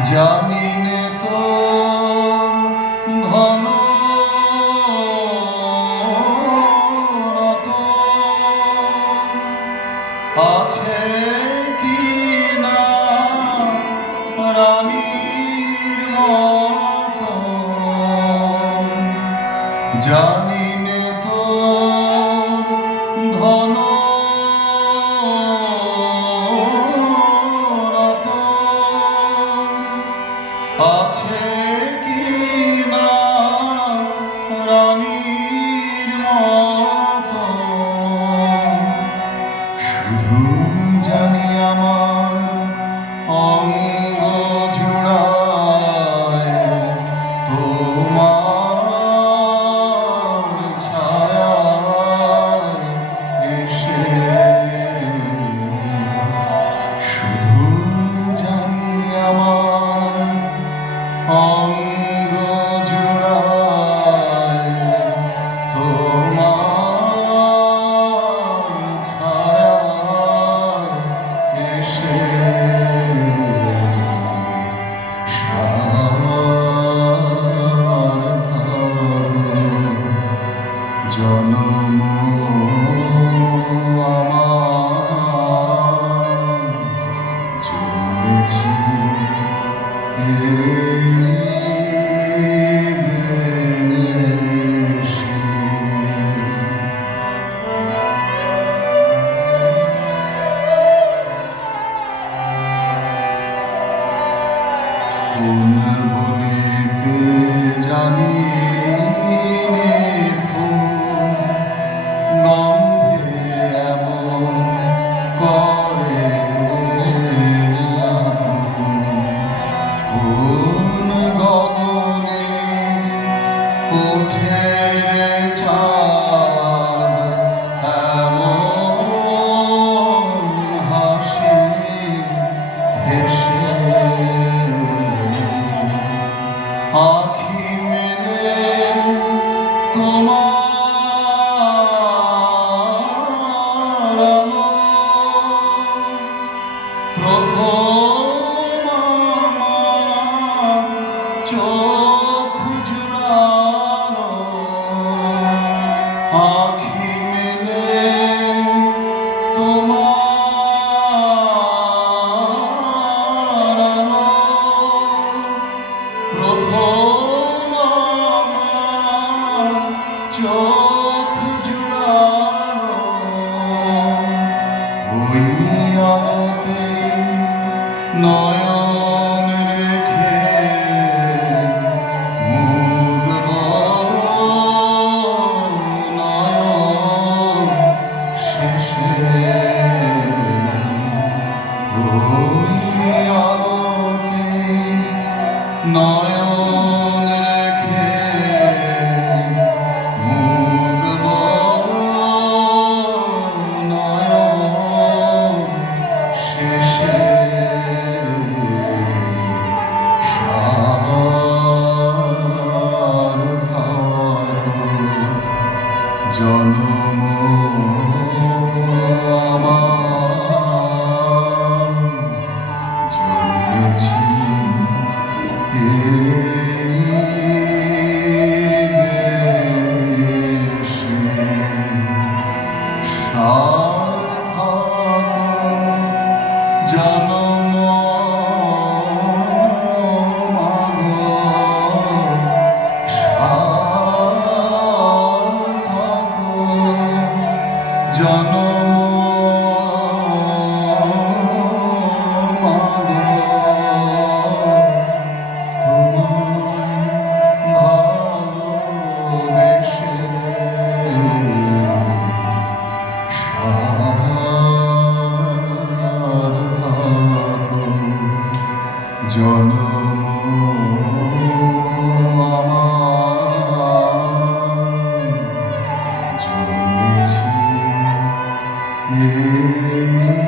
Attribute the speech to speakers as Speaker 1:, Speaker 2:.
Speaker 1: জামিনে তো ঘন আছে কি না রামীর মতো? জান you. চোখ জুড়ানো আখি মেলে তোমার প্রথম চোখ জুড়ানো ওই আমাদের নয় Shalom. Mm-hmm.